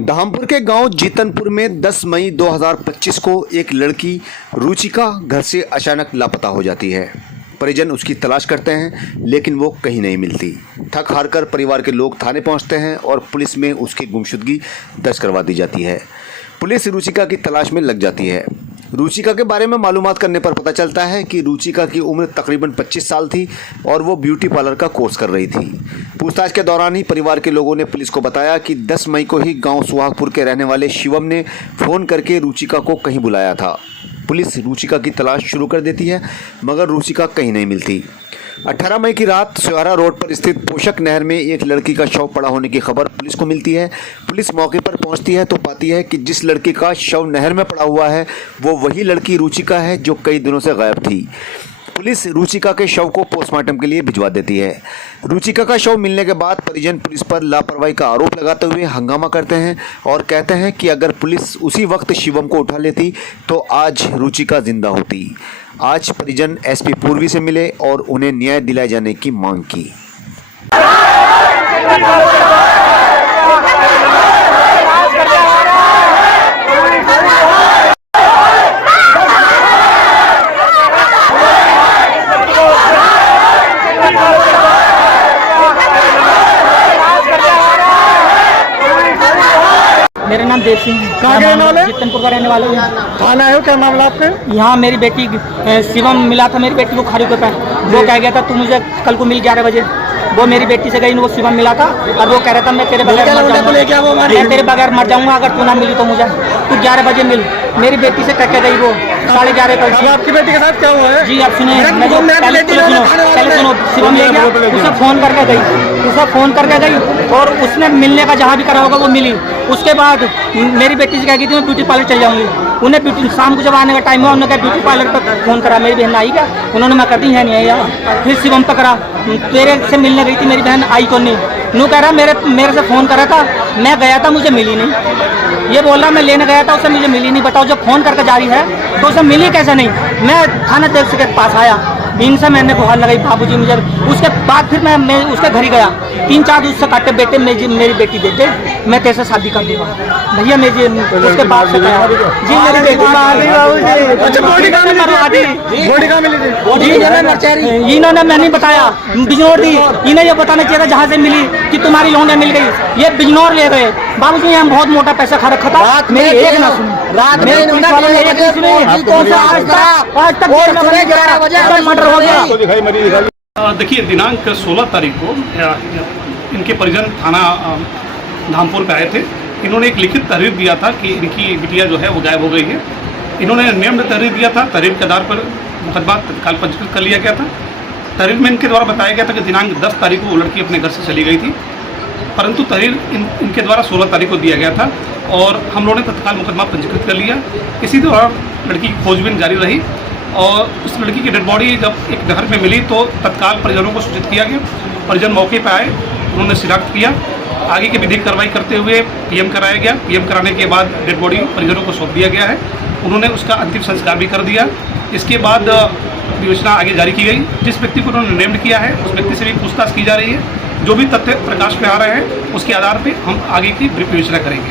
धामपुर के गांव जीतनपुर में 10 मई 2025 को एक लड़की रुचिका घर से अचानक लापता हो जाती है। परिजन उसकी तलाश करते हैं लेकिन वो कहीं नहीं मिलती। थक हार कर परिवार के लोग थाने पहुंचते हैं और पुलिस में उसकी गुमशुदगी दर्ज करवा दी जाती है। पुलिस रुचिका की तलाश में लग जाती है। रुचिका के बारे में मालूमात करने पर पता चलता है कि रुचिका की उम्र तकरीबन 25 साल थी और वो ब्यूटी पार्लर का कोर्स कर रही थी। पूछताछ के दौरान ही परिवार के लोगों ने पुलिस को बताया कि 10 मई को ही गांव सुहागपुर के रहने वाले शिवम ने फ़ोन करके रुचिका को कहीं बुलाया था। पुलिस रुचिका की तलाश शुरू कर देती है मगर रुचिका कहीं नहीं मिलती। 18 मई की रात सोहरा रोड पर स्थित पोषक नहर में एक लड़की का शव पड़ा होने की खबर पुलिस को मिलती है। पुलिस मौके पर पहुंचती है तो पाती है कि जिस लड़की का शव नहर में पड़ा हुआ है वो वही लड़की रुचिका है जो कई दिनों से गायब थी। पुलिस रुचिका के शव को पोस्टमार्टम के लिए भिजवा देती है। रुचिका का शव मिलने के बाद परिजन पुलिस पर लापरवाही का आरोप लगाते हुए हंगामा करते हैं और कहते हैं कि अगर पुलिस उसी वक्त शिवम को उठा लेती तो आज रुचिका जिंदा होती। आज परिजन एसपी पूर्वी से मिले और उन्हें न्याय दिलाए जाने की मांग की। मेरा नाम देव सिंह है। कहाँ के रहने वाले? जीतनपुर का रहने वाले हैं। थाना आए हो, क्या मामला आपके? यहाँ मेरी बेटी शिवम मिला था, मेरी बेटी को खारी को पे वो कह गया था तू मुझे कल को मिल 11 बजे। वो मेरी बेटी से गई, वो शिवम मिला था और वो कह रहा था मैं तेरे बगैर मर जाऊंगा अगर तू ना मिली तो मुझे तू 11 बजे मिल। मेरी बेटी से कह के गई वो 11:30 बजे। आपकी बेटी के साथ क्या हुआ है? जी आप सुनिए, पहले सुनो। शिवम ले गया, उसे फ़ोन करके गई और उसने मिलने का जहाँ भी करा होगा वो मिली। उसके बाद मेरी बेटी से कह गई थी मैं ब्यूटी पार्लर चल जाऊँगी। उन्हें ब्यूटी शाम को जब आने का टाइम हुआ उन्होंने कहा ब्यूटी पार्लर पर फ़ोन करा, मेरी बहन आई क्या? उन्होंने मैं कर दी है नहीं आई यार। फिर शिवम पर करा, तेरे से मिलने गई थी मेरी बहन आई को नहीं। नू कह रहा मेरे से फ़ोन करा था, मैं गया था मुझे मिली नहीं। ये बोल रहा मैं लेने गया था उसे मुझे मिली नहीं। बताओ जब फ़ोन करके जारी है तो उसे मिली कैसे नहीं? मैं थाना अध्यक्ष के पास आया, इनसे मैंने गुहार लगाई बाबूजी मुझे। उसके बाद फिर मैं उसके घर ही गया। 3-4 दूध से काटे बेटे मेरी बेटी देते मैं तेरे से शादी कर दूंगा भैया। मेरी उसके बाद से कहा जी मेरी बेटी इन्होंने मैं नहीं बताया, बिजनौर दी। इन्हें ये बताना चाहिए था जहाँ से मिली कि तुम्हारी लौंडे मिल गई, ये बिजनौर ले गए। बाबूजी हम बहुत मोटा पैसा खा रखा था। मेरी एक ना सुनी, रात में मर्डर हो गया। देखिए दिनांक 16 तारीख को इनके परिजन थाना धामपुर पे आए थे। इन्होंने एक लिखित तहरीर दिया था कि इनकी बिटिया जो है वो गायब हो गई है। इन्होंने नेम्ड तहरीर दिया था। तहरीर के आधार पर मुकदमा तत्काल पंजीकृत कर लिया गया था। तहरीर में इनके द्वारा बताया गया था कि दिनांक 10 तारीख को वो लड़की अपने घर से चली गई थी, परंतु तहरीर इनके द्वारा 16 तारीख को दिया गया था और हम लोगों ने तत्काल मुकदमा पंजीकृत कर लिया। इसी दौरान लड़की की खोजबीन जारी रही और उस लड़की की डेड बॉडी जब एक नहर में मिली तो तत्काल परिजनों को सूचित किया गया। परिजन मौके पर आए, उन्होंने शिनाख्त किया। आगे की विधिक कार्रवाई करते हुए पीएम कराया गया। पीएम कराने के बाद डेड बॉडी परिजनों को सौंप दिया गया है। उन्होंने उसका अंतिम संस्कार भी कर दिया। इसके बाद विवेचना आगे जारी की गई। जिस व्यक्ति को उन्होंने नेम्ड किया है उस व्यक्ति से भी पूछताछ की जा रही है। जो भी तथ्य प्रकाश में आ रहे हैं उसके आधार पर हम आगे की विवेचना करेंगे।